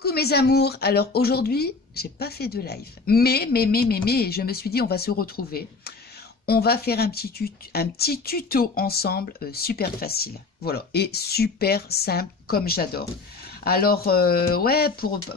Coucou mes amours, alors aujourd'hui j'ai pas fait de live, mais je me suis dit on va se retrouver, on va faire un petit tuto ensemble, super facile, voilà, et super simple comme j'adore. Alors ouais,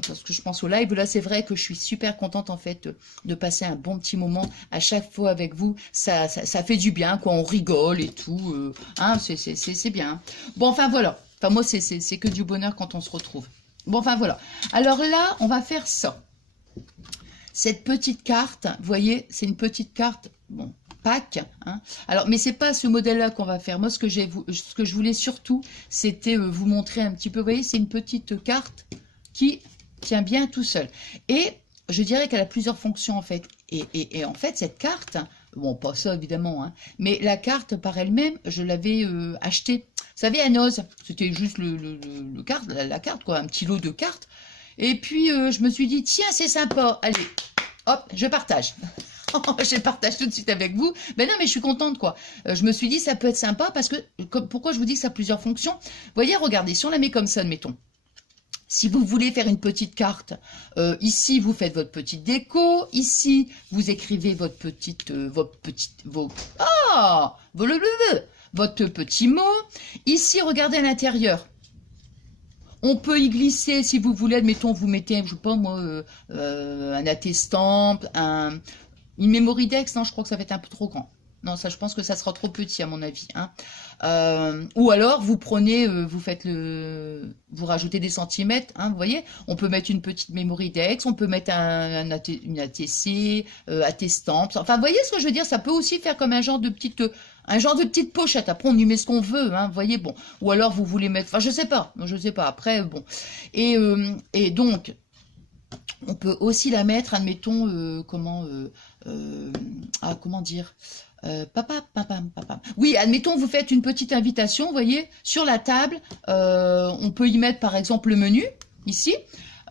parce que je pense au live, là c'est vrai que je suis super contente en fait de passer un bon petit moment à chaque fois avec vous, ça fait du bien quoi, on rigole et tout, hein, c'est bien. Bon enfin voilà, enfin moi c'est que du bonheur quand on se retrouve. Bon, enfin voilà. Alors là, on va faire ça. Cette petite carte, vous voyez, c'est une petite carte, bon, Pâques. Hein. Alors, mais c'est pas ce modèle-là qu'on va faire. Moi, ce que je voulais surtout, c'était vous montrer un petit peu. Vous voyez, c'est une petite carte qui tient bien tout seul. Et je dirais qu'elle a plusieurs fonctions en fait. Et en fait, cette carte, bon, pas ça évidemment, hein, mais la carte par elle-même, je l'avais achetée. Vous savez, à Noz, c'était juste la carte, quoi, un petit lot de cartes. Et puis, je me suis dit, tiens, c'est sympa, allez, hop, je partage. Je partage tout de suite avec vous. Ben non, mais je suis contente, quoi. Je me suis dit, ça peut être sympa parce que, pourquoi je vous dis que ça a plusieurs fonctions? Vous voyez, regardez, si on la met comme ça, admettons. Si vous voulez faire une petite carte, ici, vous faites votre petite déco. Ici, vous écrivez votre petit mot. Ici, regardez à l'intérieur. On peut y glisser, si vous voulez, admettons, vous mettez, je sais pas moi, un attestamp, une memory dex, non, je crois que ça va être un peu trop grand. Non, ça, je pense que ça sera trop petit, à mon avis. Hein. Ou alors, vous prenez, vous rajoutez des centimètres, hein, vous voyez. On peut mettre une petite memory dex, on peut mettre une ATC, attestamp. Enfin, vous voyez ce que je veux dire? Ça peut aussi faire comme un genre de petite pochette. Après, on y met ce qu'on veut, hein, vous voyez, bon. Ou alors, vous voulez mettre, enfin, je sais pas. Après, bon. Et donc, on peut aussi la mettre, admettons, comment dire, oui, admettons, vous faites une petite invitation, vous voyez, sur la table, on peut y mettre, par exemple, le menu, ici.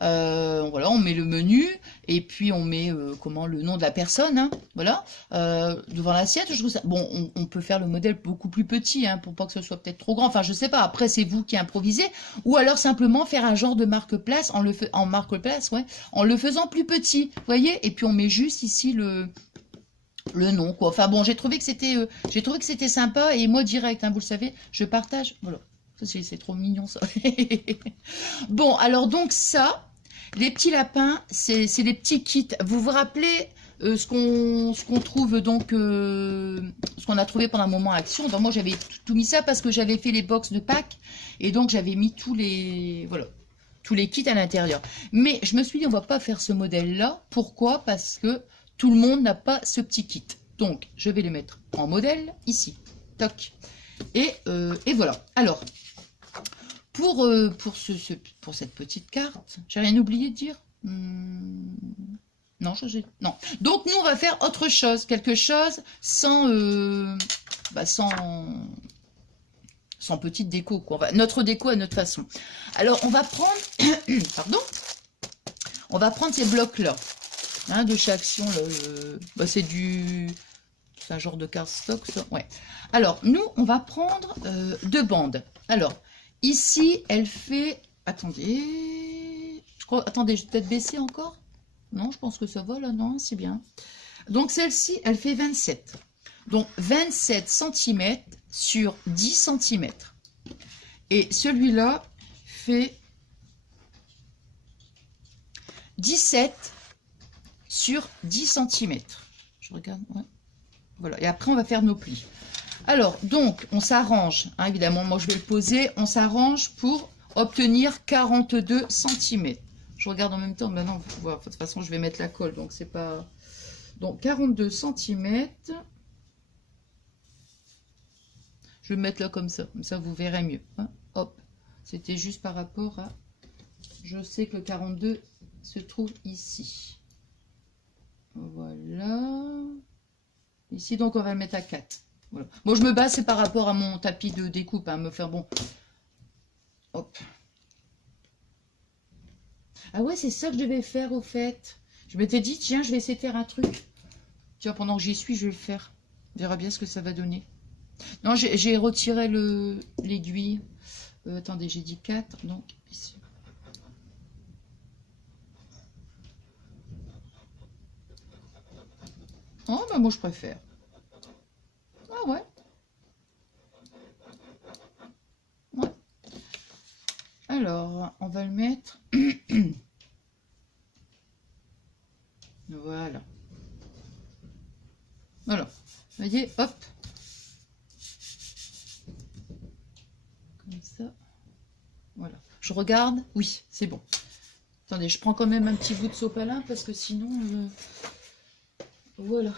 Voilà, on met le menu et puis on met le nom de la personne, hein, voilà, devant l'assiette. Je trouve ça. Bon, on peut faire le modèle beaucoup plus petit, hein, pour pas que ce soit peut-être trop grand. Enfin, je sais pas. Après, c'est vous qui improvisez, ou alors simplement faire un genre de marque-place en marque-place, ouais, en le faisant plus petit, vous voyez. Et puis on met juste ici le nom, quoi. Enfin bon, j'ai trouvé que c'était sympa et moi direct, hein, vous le savez, je partage. Voilà, c'est trop mignon ça. Bon, alors donc ça. Les petits lapins, c'est les petits kits. Vous vous rappelez ce qu'on trouve donc, ce qu'on a trouvé pendant un moment à Action. Donc moi j'avais tout mis ça parce que j'avais fait les box de Pâques et donc j'avais mis tous les kits à l'intérieur. Mais je me suis dit on va pas faire ce modèle-là. Pourquoi? Parce que tout le monde n'a pas ce petit kit. Donc je vais les mettre en modèle ici. Toc. Et voilà. Alors. Pour cette petite carte, j'ai rien oublié de dire. Non, non. Donc nous on va faire autre chose, quelque chose sans petite déco, quoi. Notre déco à notre façon. Alors on va prendre, pardon, on va prendre ces blocs là, hein, de chez Action. C'est un genre de cardstock, ça. Ouais. Alors nous on va prendre 2 bandes. Alors ici, elle fait... Attendez... Attendez, je vais peut-être baisser encore. Non, je pense que ça va, là. Non, c'est bien. Donc, celle-ci, elle fait 27. Donc, 27 cm sur 10 cm. Et celui-là fait 17 sur 10 cm. Je regarde, ouais. Voilà. Et après, on va faire nos plis. Alors, donc, on s'arrange, hein, évidemment, moi je vais le poser, on s'arrange pour obtenir 42 cm. Je regarde en même temps, maintenant, de toute façon, je vais mettre la colle, donc c'est pas... Donc, 42 cm. Je vais me mettre là comme ça vous verrez mieux. Hein. Hop, c'était juste par rapport à... Je sais que le 42 se trouve ici. Voilà. Ici, donc, on va le mettre à 4. Voilà. Moi, je me base, c'est par rapport à mon tapis de découpe, hein, me faire bon. Hop. Ah ouais, c'est ça que je devais faire, au fait. Je m'étais dit, tiens, je vais essayer de faire un truc. Tiens, pendant que j'y suis, je vais le faire. On verra bien ce que ça va donner. Non, j'ai retiré l'aiguille. Attendez, j'ai dit 4, donc ici. Oh, bah moi je préfère. Ah ouais. Ouais. Alors, on va le mettre. Voilà. Voilà. Vous voyez, hop. Comme ça. Voilà. Je regarde. Oui, c'est bon. Attendez, je prends quand même un petit bout de sopalin parce que sinon... Voilà.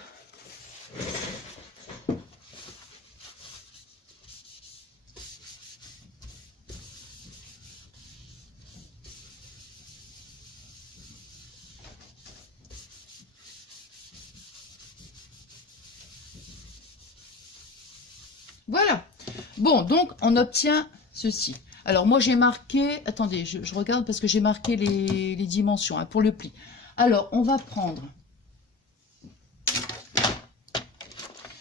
Voilà. Bon, donc on obtient ceci. Alors moi j'ai marqué, attendez, je regarde parce que j'ai marqué les dimensions hein, pour le pli. Alors on va prendre,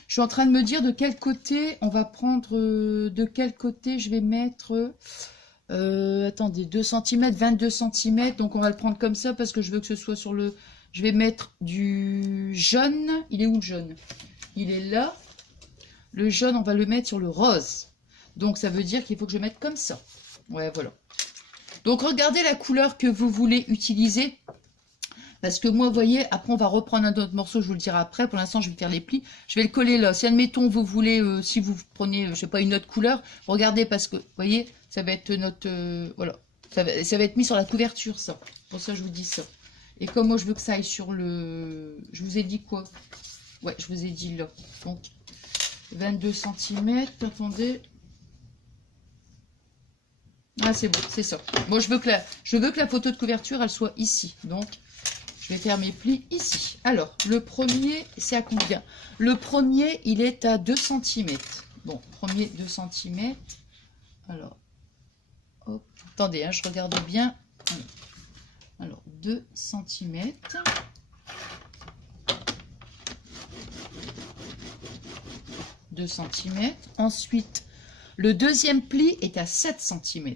je suis en train de me dire de quel côté on va prendre, de quel côté je vais mettre, attendez, 2 cm, 22 cm, donc on va le prendre comme ça parce que je veux que ce soit sur le, je vais mettre du jaune, il est où le jaune? Il est là, le jaune on va le mettre sur le rose. Donc, ça veut dire qu'il faut que je mette comme ça. Ouais, voilà. Donc, regardez la couleur que vous voulez utiliser. Parce que moi, vous voyez, après, on va reprendre un autre morceau, je vous le dirai après. Pour l'instant, je vais faire les plis. Je vais le coller là. Si, admettons, vous voulez, si vous prenez, je sais pas, une autre couleur, regardez, parce que, vous voyez, ça va être notre... voilà. Ça va être mis sur la couverture, ça. Pour ça, je vous dis ça. Et comme moi, je veux que ça aille sur le... Je vous ai dit quoi? Ouais, je vous ai dit là. Donc, 22 cm. Attendez... Ah, c'est bon, c'est ça. Moi, je veux que la photo de couverture, elle soit ici. Donc, je vais faire mes plis ici. Alors, le premier, c'est à combien? Le premier, il est à 2 cm. Bon, premier 2 cm. Alors, hop. Attendez, hein, je regarde bien. Alors, 2 cm. Ensuite, le deuxième pli est à 7 cm.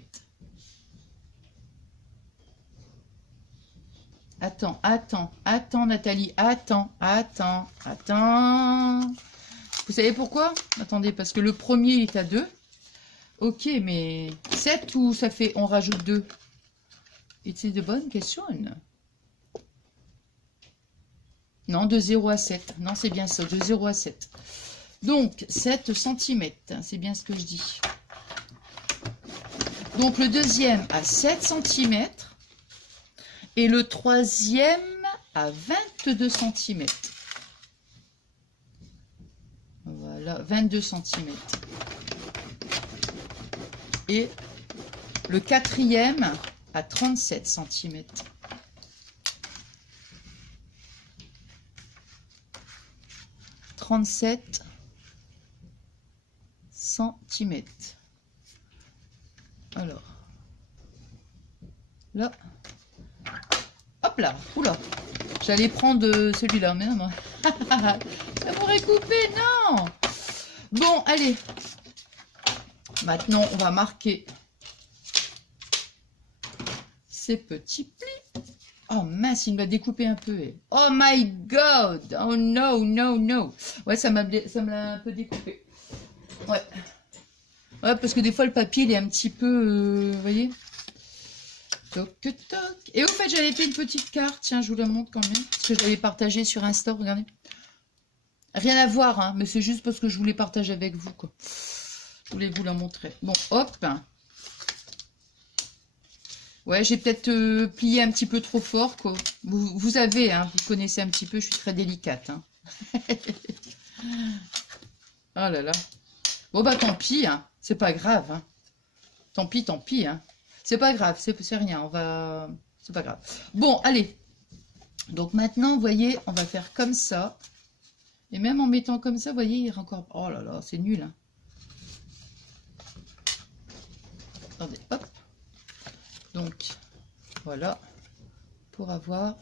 Attends, Nathalie. Attends. Vous savez pourquoi? Attendez, parce que le premier, il est à 2. Ok, mais 7 ou ça fait... On rajoute 2? Et c'est de bonnes questions. Non, de 0 à 7. Non, c'est bien ça, de 0 à 7. Donc, 7 cm, c'est bien ce que je dis. Donc, le deuxième à 7 cm et le troisième à 22 cm. Voilà, 22 cm. Et le quatrième à 37 cm. Alors, là, hop là, oula, j'allais prendre celui-là, mais non, ça m'aurait coupé, non. Bon, allez, maintenant on va marquer ces petits plis. Oh mince, il m'a découpé un peu. Oh my god, oh no, no, no. Ouais, ça me l'a un peu découpé. Ouais. Ouais, parce que des fois, le papier, il est un petit peu... vous voyez? Toc, toc. Et au fait, j'avais fait une petite carte. Tiens, je vous la montre quand même. Parce que je l'avais partagée sur Insta, regardez. Rien à voir, hein, mais c'est juste parce que je voulais partager avec vous, quoi. Je voulais vous la montrer. Bon, hop. Ouais, j'ai peut-être plié un petit peu trop fort, quoi. Vous savez, hein, vous connaissez un petit peu, je suis très délicate. Hein. Oh là là. Bon, bah tant pis, hein. C'est pas grave. Hein. Tant pis, hein. C'est pas grave, c'est rien, on va... C'est pas grave. Bon, allez. Donc maintenant, vous voyez, on va faire comme ça. Et même en mettant comme ça, vous voyez, il y a encore... Oh là là, c'est nul, hein. Attendez, hop. Donc, voilà. Pour avoir...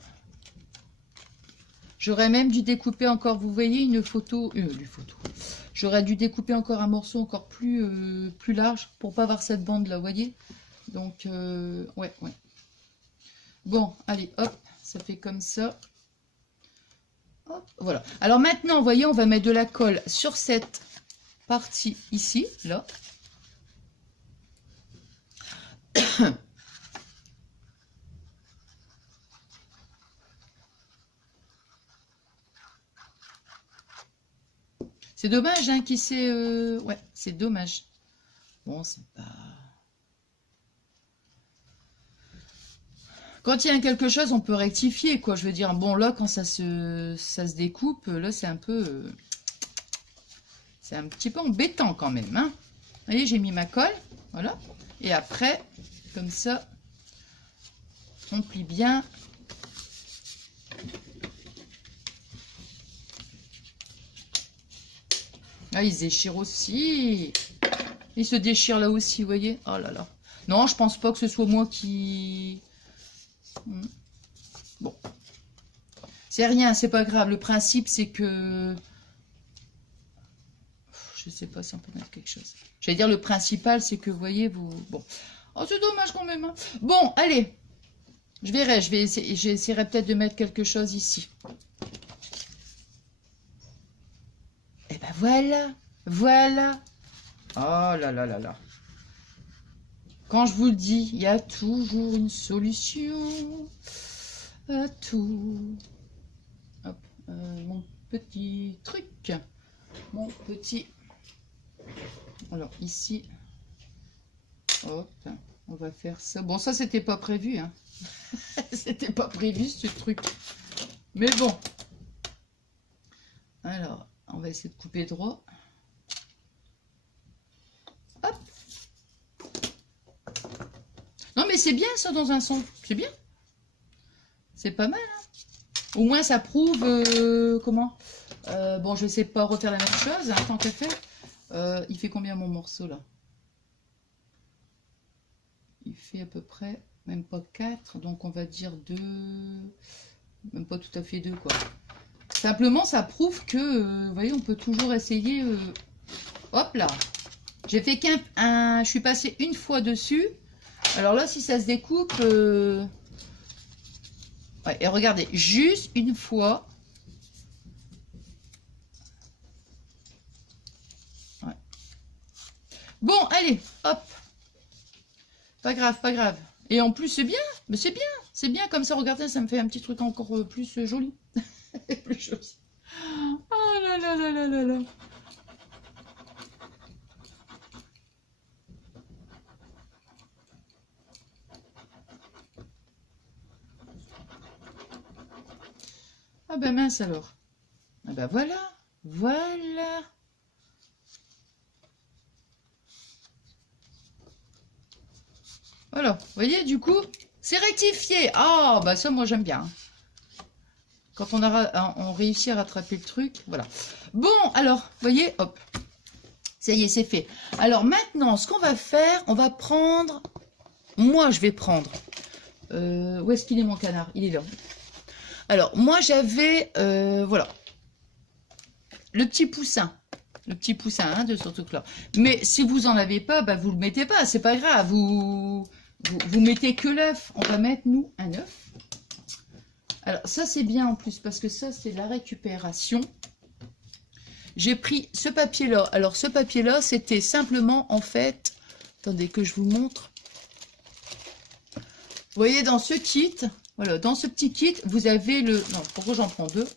J'aurais même dû découper encore, vous voyez, une photo... J'aurais dû découper encore un morceau encore plus large pour pas avoir cette bande là, vous voyez. Donc, ouais. Bon, allez, hop, ça fait comme ça. Hop, voilà. Alors maintenant, vous voyez, on va mettre de la colle sur cette partie ici, là. C'est dommage, hein, qui s'est... Ouais, c'est dommage. Bon, c'est pas... Quand il y a quelque chose, on peut rectifier, quoi. Je veux dire, bon, là, quand ça se découpe, là, c'est un peu... c'est un petit peu embêtant, quand même, hein. Vous voyez, j'ai mis ma colle, voilà. Et après, comme ça, on plie bien. Ah, il se déchire aussi. Il se déchire là aussi, vous voyez. Oh là là. Non, je pense pas que ce soit moi qui... Bon. C'est rien, c'est pas grave. Le principe, c'est que... Je sais pas si on peut mettre quelque chose. J'allais dire, le principal, c'est que, vous voyez, vous... Bon. Oh, c'est dommage quand même. Hein. Bon, allez. Je verrai. J'essaierai peut-être de mettre quelque chose ici. Et ben voilà. Voilà. Oh là là là là. Quand je vous le dis, il y a toujours une solution à tout. Hop, mon petit truc. Mon petit... Alors ici, hop, on va faire ça. Bon, ça, c'était pas prévu. Hein. C'était pas prévu, ce truc. Mais bon. Alors, on va essayer de couper droit. Hop. Non, mais c'est bien, ça, dans un son. C'est bien. C'est pas mal, hein. Au moins, ça prouve... comment bon, je sais pas refaire la même chose, hein, tant qu'à faire. Il fait combien, mon morceau, là? Il fait à peu près, même pas 4, donc on va dire 2... Même pas tout à fait 2, quoi. Simplement, ça prouve que, vous voyez, on peut toujours essayer... Hop là. J'ai fait qu'un... Je suis passée une fois dessus. Alors là, si ça se découpe... Ouais, et regardez, juste une fois. Ouais. Bon, allez, hop. Pas grave, pas grave. Et en plus, c'est bien. Mais c'est bien. C'est bien comme ça. Regardez, ça me fait un petit truc encore plus joli. Plus joli. Oh là là là là là là. Ah ben mince alors. Ah ben voilà. Voilà. Voilà. Vous voyez, du coup, c'est rectifié. Ah, bah ça, moi, j'aime bien. Quand on réussit à rattraper le truc, voilà. Bon, alors, vous voyez, hop. Ça y est, c'est fait. Alors maintenant, ce qu'on va faire, on va prendre... Moi, je vais prendre... où est-ce qu'il est, mon canard? Il est là. Alors, moi, j'avais... voilà. Le petit poussin. Le petit poussin, hein, de surtout que là. Mais si vous en avez pas, bah, vous le mettez pas. C'est pas grave. Vous mettez que l'œuf. On va mettre, nous, un œuf. Alors, ça, c'est bien en plus, parce que ça, c'est la récupération. J'ai pris ce papier-là. Alors, ce papier-là, c'était simplement, en fait... Attendez que je vous montre. Vous voyez, dans ce kit... Voilà, dans ce petit kit, vous avez le... Non, pourquoi j'en prends deux?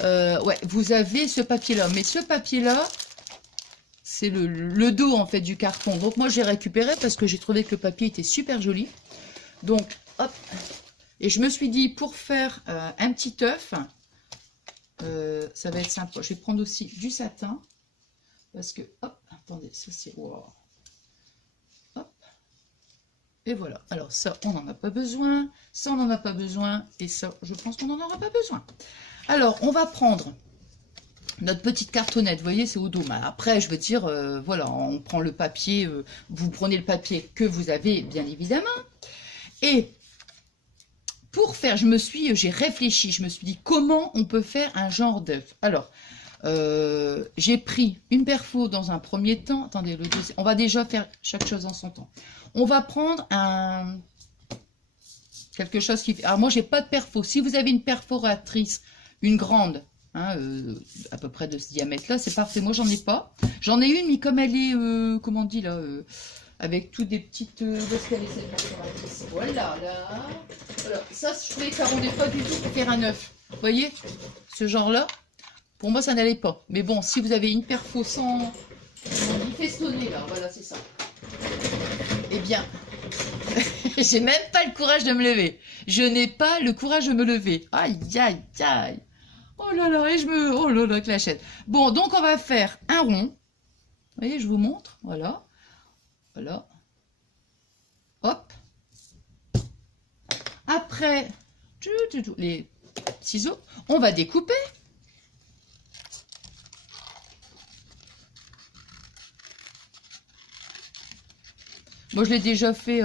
Ouais, vous avez ce papier-là. Mais ce papier-là, c'est le dos, en fait, du carton. Donc, moi, j'ai récupéré parce que j'ai trouvé que le papier était super joli. Donc, hop. Et je me suis dit, pour faire un petit œuf, ça va être sympa. Je vais prendre aussi du satin. Parce que, hop, attendez, ça c'est... Wow. Hop. Et voilà. Alors ça, on n'en a pas besoin. Ça, on n'en a pas besoin. Et ça, je pense qu'on n'en aura pas besoin. Alors, on va prendre notre petite cartonnette. Vous voyez, c'est au dos. Mais après, je veux dire, voilà, on prend le papier. Vous prenez le papier que vous avez, bien évidemment. Et... pour faire, j'ai réfléchi, je me suis dit comment on peut faire un genre d'œuf. Alors, j'ai pris une perfo dans un premier temps. Attendez, le deuxième, on va déjà faire chaque chose en son temps. On va prendre quelque chose qui... Alors moi, j'ai pas de perfo. Si vous avez une perforatrice, une grande, hein, à peu près de ce diamètre-là, c'est parfait. Moi, j'en ai pas. J'en ai une, mais comme elle est, comment on dit là, avec toutes des petites... où est-ce qu'elle est celle-là sur la vis? Voilà, là. Voilà. Ça, je trouvais que ça rendait pas du tout pour faire un œuf. Vous voyez? Ce genre-là, pour moi, ça n'allait pas. Mais bon, si vous avez une perfo sans... festonner, là, voilà, c'est ça. Eh bien, j'ai même pas le courage de me lever. Je n'ai pas le courage de me lever. Aïe, aïe, aïe. Oh là là, et je me... Oh là là, clachette. Bon, donc on va faire un rond. Vous voyez, je vous montre. Voilà. Voilà. Hop. Après, les ciseaux, on va découper. Moi, je l'ai déjà fait,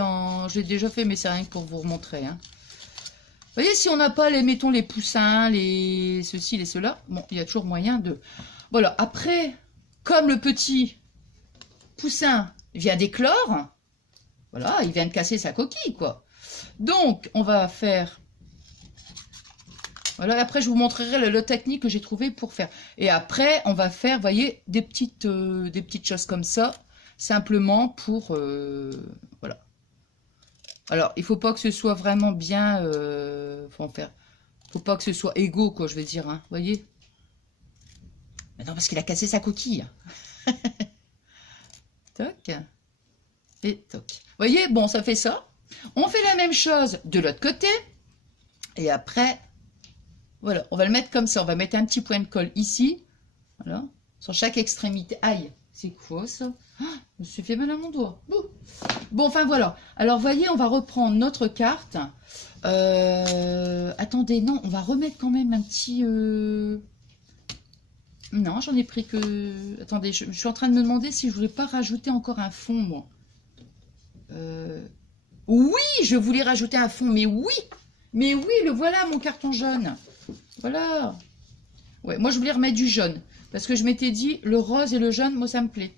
mais c'est rien que pour vous remontrer. Hein. Vous voyez, si on n'a pas, mettons, les poussins, les ceci, les cela, bon, il y a toujours moyen de... Voilà, après, comme le petit poussin vient d'éclore, voilà, il vient de casser sa coquille, quoi. Donc, on va faire... Voilà, après, je vous montrerai la technique que j'ai trouvée pour faire. Et après, on va faire, vous voyez, des petites choses comme ça, simplement pour... voilà. Alors, il faut pas que ce soit vraiment bien... faut pas que ce soit égaux, quoi, je veux dire, hein, vous voyez. Mais non, parce qu'il a cassé sa coquille. Toc. Et toc. Vous voyez, bon, ça fait ça. On fait la même chose de l'autre côté. Et après, voilà, on va le mettre comme ça. On va mettre un petit point de colle ici. Voilà, sur chaque extrémité. Aïe, c'est quoi ça? Ah, je me suis fait mal à mon doigt. Bon, enfin voilà. Alors, voyez, on va reprendre notre carte. Attendez, non, on va remettre quand même un petit... Non, j'en ai pris que... Attendez, je suis en train de me demander si je voulais pas rajouter encore un fond, moi. Oui, je voulais rajouter un fond, mais oui, le voilà, mon carton jaune. Voilà. Ouais, moi, je voulais remettre du jaune, parce que je m'étais dit, le rose et le jaune, moi, ça me plaît.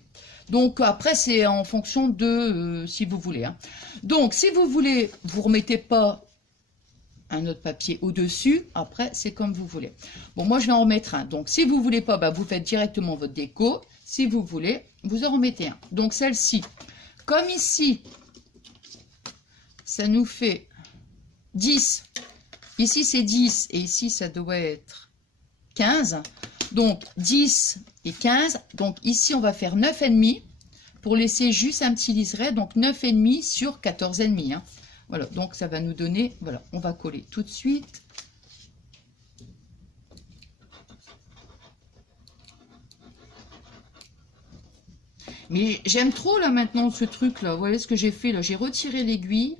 Donc, après, c'est en fonction de si vous voulez. Hein. Donc, si vous voulez, vous remettez pas un autre papier au-dessus. Après, c'est comme vous voulez. Bon, moi, je vais en remettre un. Donc, si vous voulez pas, bah, vous faites directement votre déco. Si vous voulez, vous en remettez un. Donc, celle-ci, comme ici, ça nous fait 10. Ici, c'est 10. Et ici, ça doit être 15. Donc, 10 et 15. Donc, ici, on va faire 9,5 pour laisser juste un petit liseré. Donc, 9,5 sur 14,5. Hein. Voilà, donc ça va nous donner... Voilà, on va coller tout de suite. Mais j'aime trop, là, maintenant, ce truc-là. Vous voyez ce que j'ai fait, là? J'ai retiré l'aiguille.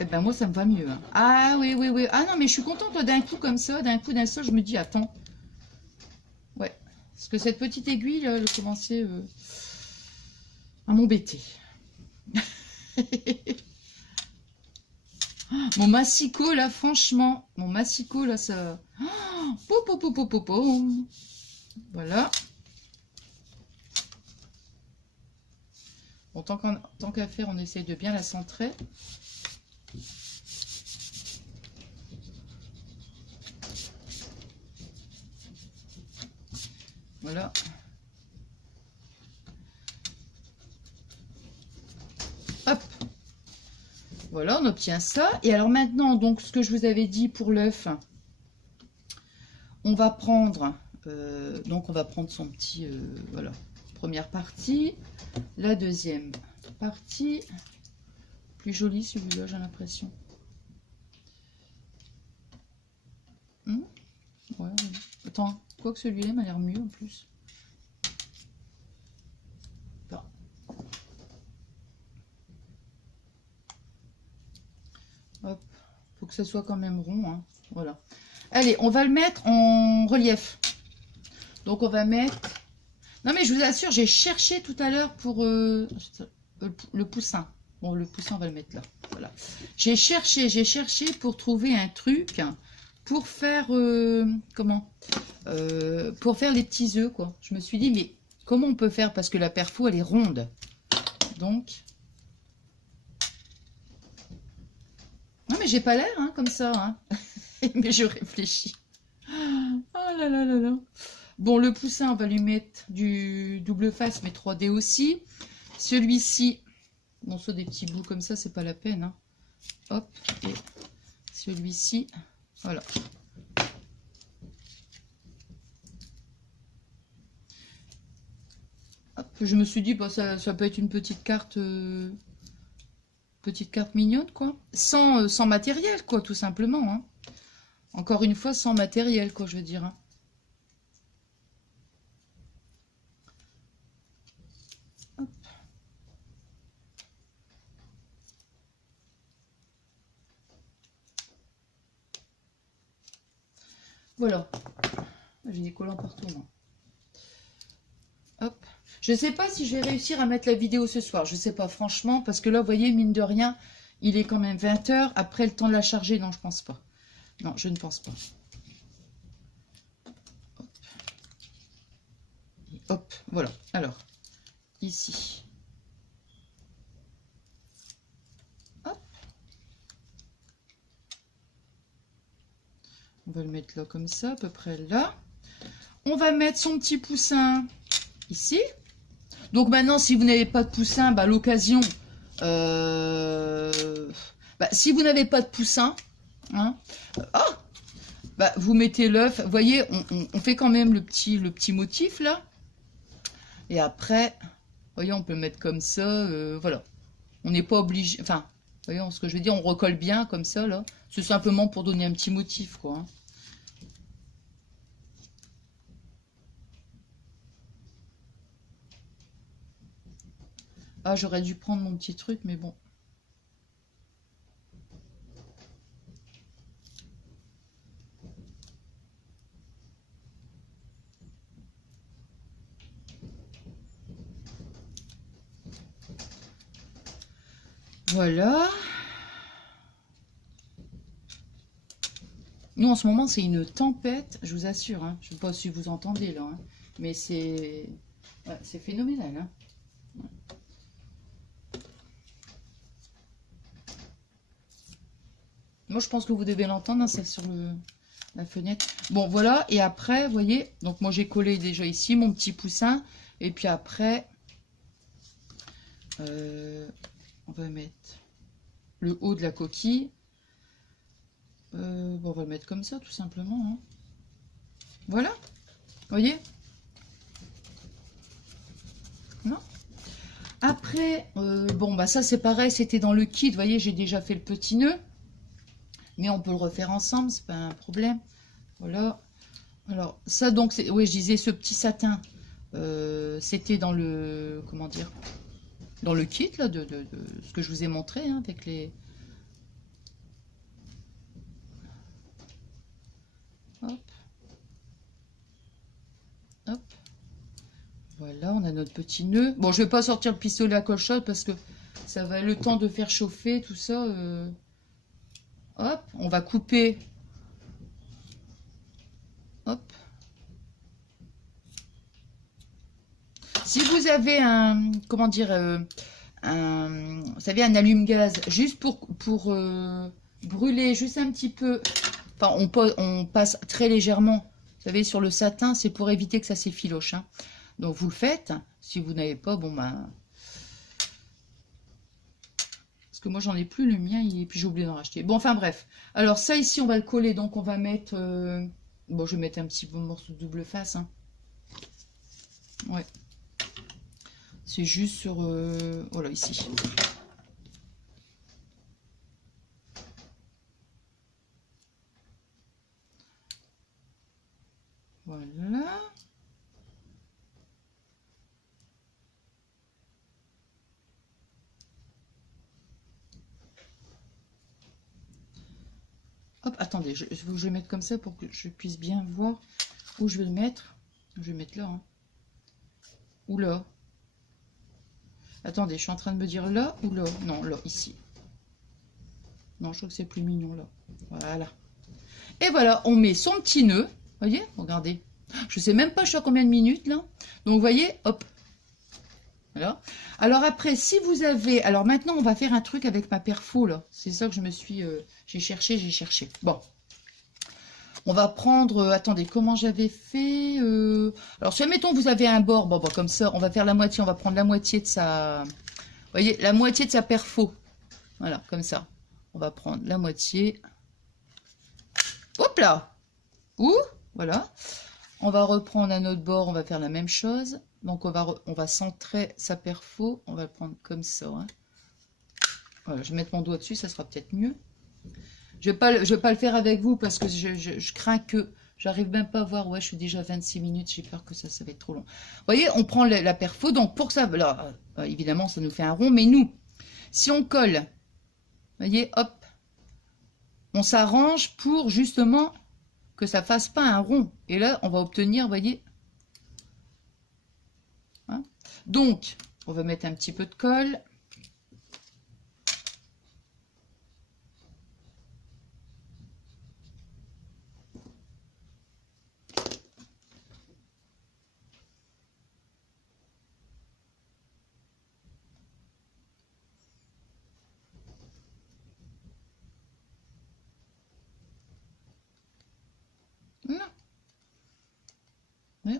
Eh ben, moi, ça me va mieux. Hein. Ah, oui, oui, oui. Ah, non, mais je suis contente, d'un coup, comme ça. D'un coup, d'un seul, je me dis, attends. Ouais. Parce que cette petite aiguille, là, elle commençait à m'embêter. Mon massicot, là, franchement. Mon massicot, là, ça... Voilà. Bon, tant qu'à faire, on essaye de bien la centrer. Voilà. Hop. Voilà, on obtient ça. Et alors maintenant, donc, ce que je vous avais dit pour l'œuf, on va prendre... donc, on va prendre son petit... voilà. Première partie. La deuxième partie. Plus joli celui-là, j'ai l'impression. Ouais. Attends, quoi que celui-là m'a l'air mieux en plus. Bon. Hop, faut que ça soit quand même rond. Hein. Voilà. Allez, on va le mettre en relief. Donc on va mettre... Non mais je vous assure, j'ai cherché tout à l'heure pour le poussin. Bon, le poussin, on va le mettre là. Voilà. J'ai cherché pour trouver un truc pour faire... comment pour faire les petits œufs, quoi. Je me suis dit, mais comment on peut faire? Parce que la perfo, elle est ronde. Donc... Non mais j'ai pas l'air, hein, comme ça. Hein. Mais je réfléchis. là là là là. Bon, le poussin, on va lui mettre du double face, mais 3D aussi. Celui-ci, bon, ça, des petits bouts comme ça, c'est pas la peine. Hein. Hop, et celui-ci, voilà. Hop, je me suis dit, bah, ça peut être une petite carte mignonne, quoi. Sans matériel, quoi, tout simplement. Hein. Encore une fois, sans matériel, quoi, je veux dire. Hein. Voilà. J'ai des collants partout, moi. Hop. Je ne sais pas si je vais réussir à mettre la vidéo ce soir. Je ne sais pas, franchement, parce que là, vous voyez, mine de rien, il est quand même 20 h. Après, le temps de la charger, non, je pense pas. Non, je ne pense pas. Hop. Et hop, voilà. Alors, ici. Hop. On va le mettre là, comme ça, à peu près là. On va mettre son petit poussin ici. Donc maintenant, si vous n'avez pas de poussin, bah, l'occasion, si vous n'avez pas de poussin, hein, bah, vous mettez l'œuf. Vous voyez, on fait quand même le petit motif là. Et après, vous voyez, on peut le mettre comme ça. Voilà. On n'est pas obligé. Enfin, vous voyez ce que je veux dire, on recolle bien comme ça là. C'est simplement pour donner un petit motif, quoi. Hein. Ah, j'aurais dû prendre mon petit truc, mais bon. Voilà. Nous, en ce moment, c'est une tempête, je vous assure. Hein. Je ne sais pas si vous entendez, là. Hein. Mais c'est phénoménal. Hein. Moi, je pense que vous devez l'entendre, hein, ça sur la fenêtre. Bon, voilà. Et après, vous voyez, donc moi, j'ai collé déjà ici mon petit poussin. Et puis après, on va mettre le haut de la coquille. Bon, on va le mettre comme ça, tout simplement. Hein. Voilà. Vous voyez? Non? Après, bon, bah ça, c'est pareil, c'était dans le kit. Vous voyez, j'ai déjà fait le petit nœud. Mais on peut le refaire ensemble, c'est pas un problème. Voilà. Alors, ça, donc, oui, je disais, ce petit satin, c'était dans le, comment dire, dans le kit, là, de ce que je vous ai montré, hein, avec les... Hop. Hop. Voilà, on a notre petit nœud. Bon, je vais pas sortir le pistolet à colle-shot parce que ça va le temps de faire chauffer, tout ça. Hop, on va couper. Hop. Si vous avez un, comment dire, vous savez, un allume-gaz, juste pour brûler juste un petit peu, enfin, on passe très légèrement, vous savez, sur le satin, c'est pour éviter que ça s'effiloche. Hein. Donc, vous le faites. Si vous n'avez pas, bon, ben... Parce que moi, j'en ai plus, le mien, et puis j'ai oublié d'en racheter. Bon, enfin, bref. Alors, ça, ici, on va le coller, donc on va mettre... Bon, je vais mettre un petit bon morceau de double face. Hein. Ouais. C'est juste sur... voilà, ici. Voilà. Hop, attendez, je vais mettre comme ça pour que je puisse bien voir où je vais le mettre. Je vais mettre là. Hein. Ou là. Attendez, je suis en train de me dire là ou là. Non, là, ici. Non, je trouve que c'est plus mignon là. Voilà. Et voilà, on met son petit nœud. Vous voyez, regardez. Je sais même pas je suis à combien de minutes là. Donc, vous voyez, hop. Voilà. Alors après, si vous avez... Alors maintenant, on va faire un truc avec ma perfo là. C'est ça que je me suis... j'ai cherché. Bon. On va prendre, attendez, comment j'avais fait alors, si admettons vous avez un bord, bon, comme ça, on va faire la moitié, on va prendre la moitié de sa... Vous voyez, la moitié de sa perfo. Voilà, comme ça. On va prendre la moitié. Hop là! Ouh, voilà. On va reprendre un autre bord, on va faire la même chose. Donc, on va centrer sa perfo. On va le prendre comme ça. Hein. Voilà, je vais mettre mon doigt dessus, ça sera peut-être mieux. Je vais pas le faire avec vous parce que je crains que j'arrive même pas à voir. Ouais, je suis déjà à 26 minutes. J'ai peur que ça va être trop long. Vous voyez, on prend la perfo. Donc, pour ça, là, évidemment, ça nous fait un rond. Mais nous, si on colle, vous voyez, hop, on s'arrange pour justement que ça fasse pas un rond. Et là, on va obtenir, vous voyez. Hein, donc, on va mettre un petit peu de colle.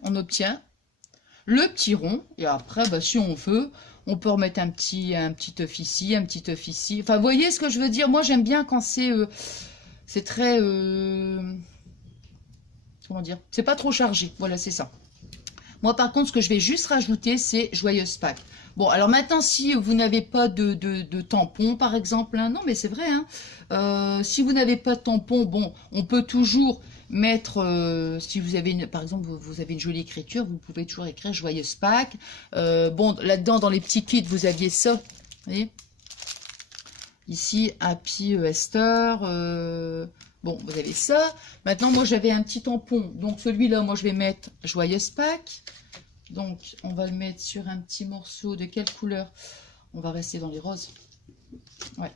On obtient le petit rond. Et après, bah, si on veut, on peut remettre un petit œuf ici, un petit œuf ici. Enfin, vous voyez ce que je veux dire? Moi, j'aime bien quand c'est très... comment dire? C'est pas trop chargé. Voilà, c'est ça. Moi, par contre, ce que je vais juste rajouter, c'est Joyeuse Pâques. Bon, alors maintenant, si vous n'avez pas de tampon, par exemple, hein, non, mais c'est vrai, hein, si vous n'avez pas de tampon, bon, on peut toujours mettre, si vous avez, par exemple, vous avez une jolie écriture, vous pouvez toujours écrire Joyeuse Pâques. Bon, là-dedans, dans les petits kits, vous aviez ça, vous voyez, ici, Happy Esther, bon, vous avez ça. Maintenant, moi, j'avais un petit tampon. Donc, celui-là, moi, je vais mettre Joyeuse Pâques. Donc, on va le mettre sur un petit morceau. De quelle couleur? On va rester dans les roses. Ouais.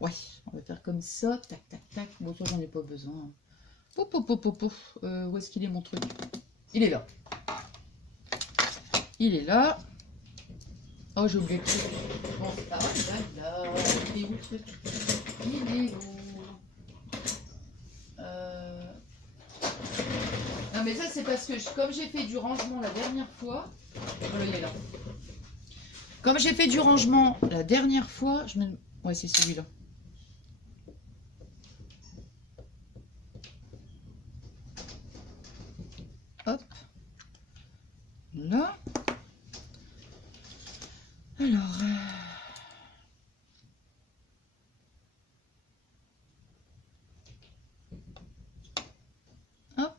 Ouais, on va faire comme ça. Tac, tac, tac. Bon, ça, j'en ai pas besoin. Pouf, pouf, pouf, pouf, pouf. Où est-ce qu'il est, mon truc? Il est là. Il est là. Oh, j'ai oublié le truc. Bon, ah, là. Il est où le truc? Il est où? Non, mais ça, c'est parce que, comme j'ai fait du rangement la dernière fois... Voilà, il est là. Comme j'ai fait du rangement la dernière fois, je me... Ouais, c'est celui-là. Hop. Là. Alors... Hop.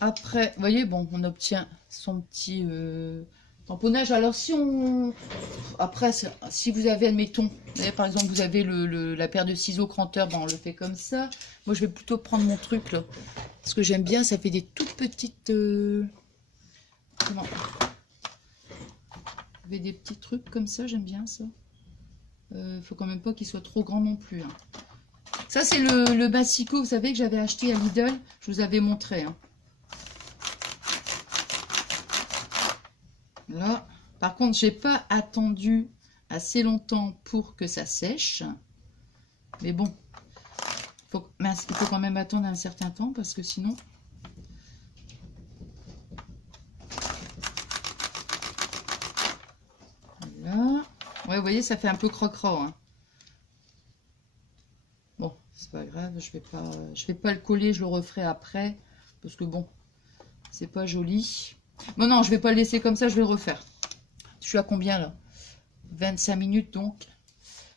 Après, vous voyez, bon, on obtient son petit tamponnage. Alors, si on... Après, si vous avez, admettons, vous voyez, par exemple, vous avez la paire de ciseaux cranteur, bon, on le fait comme ça. Moi, je vais plutôt prendre mon truc, là. Parce que j'aime bien, ça fait des toutes petites... Comment? Vous avez des petits trucs comme ça, j'aime bien ça. Faut quand même pas qu'il soit trop grand non plus. Hein. Ça, c'est le Massico, vous savez, que j'avais acheté à Lidl. Je vous avais montré. Hein. Là. Par contre, j'ai pas attendu assez longtemps pour que ça sèche. Mais bon, il faut quand même attendre un certain temps parce que sinon... Voilà. Ouais, vous voyez, ça fait un peu croque-croc. Hein. Bon, c'est pas grave, je vais pas le coller, je le referai après. Parce que bon, c'est pas joli. Non, non, je vais pas le laisser comme ça, je vais le refaire. Je suis à combien là? 25 minutes, donc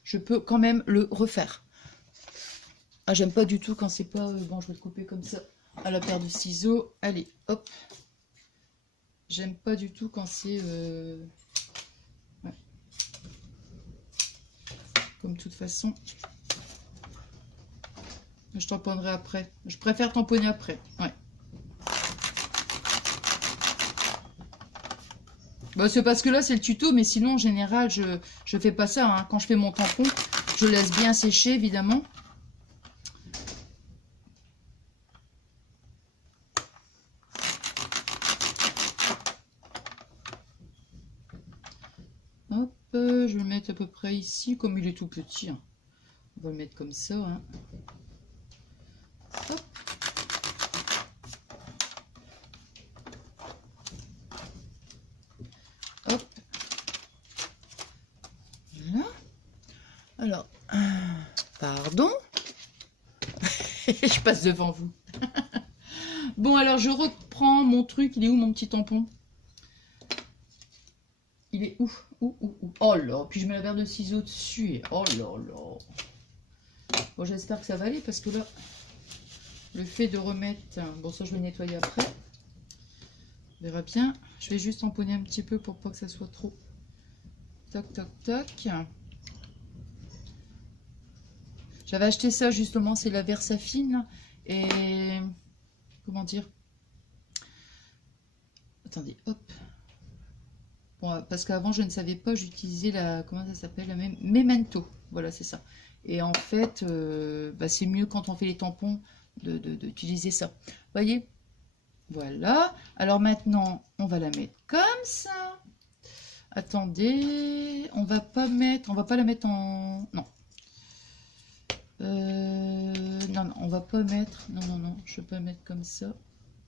je peux quand même le refaire. Ah, j'aime pas du tout quand c'est pas... bon, je vais le couper comme ça à la paire de ciseaux. Allez, hop. J'aime pas du tout quand c'est... ouais. Comme de toute façon... Je tamponnerai après. Je préfère tamponner après. Ouais. Bah, c'est parce que là, c'est le tuto, mais sinon, en général, je fais pas ça. Hein. Quand je fais mon tampon, je laisse bien sécher, évidemment. Hop, je vais le mettre à peu près ici, comme il est tout petit. Hein. On va le mettre comme ça. Hein. Hop. Hop. Voilà. Alors, pardon. Je passe devant vous. Bon, alors je reprends mon truc. Il est où mon petit tampon? Il est où? Oh là, puis je mets la paire de ciseaux dessus. Et oh là là. Bon, j'espère que ça va aller parce que là, le fait de remettre... Bon, ça, je vais nettoyer après. On verra bien. Je vais juste tamponner un petit peu pour pas que ça soit trop... Toc, toc, toc. J'avais acheté ça, justement. C'est la Versafine. Et... Comment dire? Attendez, hop. Bon, parce qu'avant, je ne savais pas, j'utilisais la... Comment ça s'appelle? La Memento. Voilà, c'est ça. Et en fait, bah, c'est mieux quand on fait les tampons d'utiliser ça. Vous voyez? Voilà. Alors maintenant, on va la mettre comme ça. Attendez. On va pas la mettre en... Non. Non, on va pas mettre... Non. Je vais pas mettre comme ça.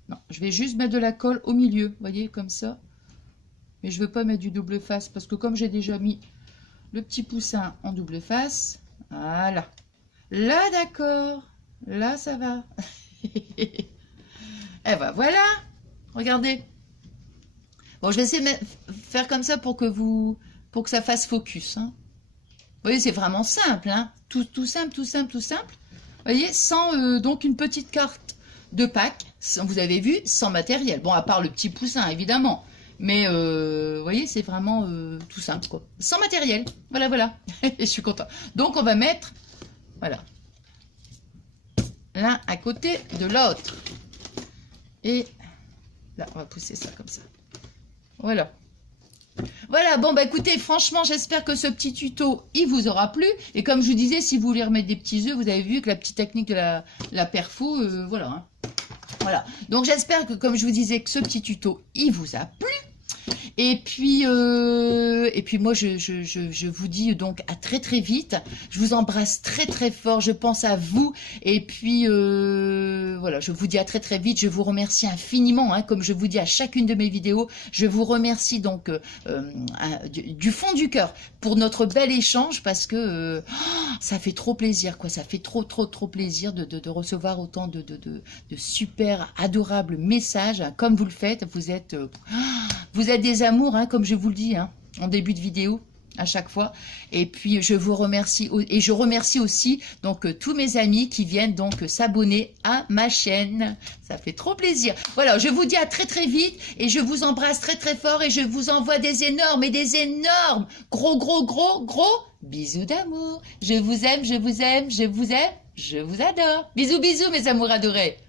Non, je vais juste mettre de la colle au milieu. Vous voyez, comme ça. Mais je veux pas mettre du double face parce que comme j'ai déjà mis le petit poussin en double face, voilà. Là, d'accord. Là, ça va. Et ben voilà. Regardez. Bon, je vais essayer de faire comme ça pour que ça fasse focus. Hein. Vous voyez, c'est vraiment simple. Hein. Tout simple. Vous voyez, sans donc une petite carte de Pâques. Vous avez vu, sans matériel. Bon, à part le petit poussin, évidemment. Mais, vous voyez, c'est vraiment tout simple, quoi. Sans matériel. Voilà. Et je suis content. Donc, on va mettre, voilà, l'un à côté de l'autre. Et là, on va pousser ça comme ça. Voilà. Voilà, bon, bah écoutez, franchement, j'espère que ce petit tuto, il vous aura plu. Et comme je vous disais, si vous voulez remettre des petits œufs, vous avez vu que la petite technique de la perfo, voilà. Hein. Voilà. Donc, j'espère que, comme je vous disais, que ce petit tuto, il vous a plu. Et puis moi, je vous dis donc à très vite. Je vous embrasse très fort. Je pense à vous. Et puis, voilà, je vous dis à très vite. Je vous remercie infiniment, hein, comme je vous dis à chacune de mes vidéos. Je vous remercie donc du fond du cœur pour notre bel échange parce que ça fait trop plaisir, quoi. Ça fait trop plaisir de recevoir autant de super adorables messages, hein, comme vous le faites. Vous êtes des amours, hein, comme je vous le dis, hein, en début de vidéo, à chaque fois. Et puis, je vous remercie, et je remercie aussi donc tous mes amis qui viennent donc s'abonner à ma chaîne. Ça fait trop plaisir. Voilà, je vous dis à très vite, et je vous embrasse très fort, et je vous envoie des énormes gros bisous d'amour. Je vous aime, je vous adore. Bisous, mes amours adorés.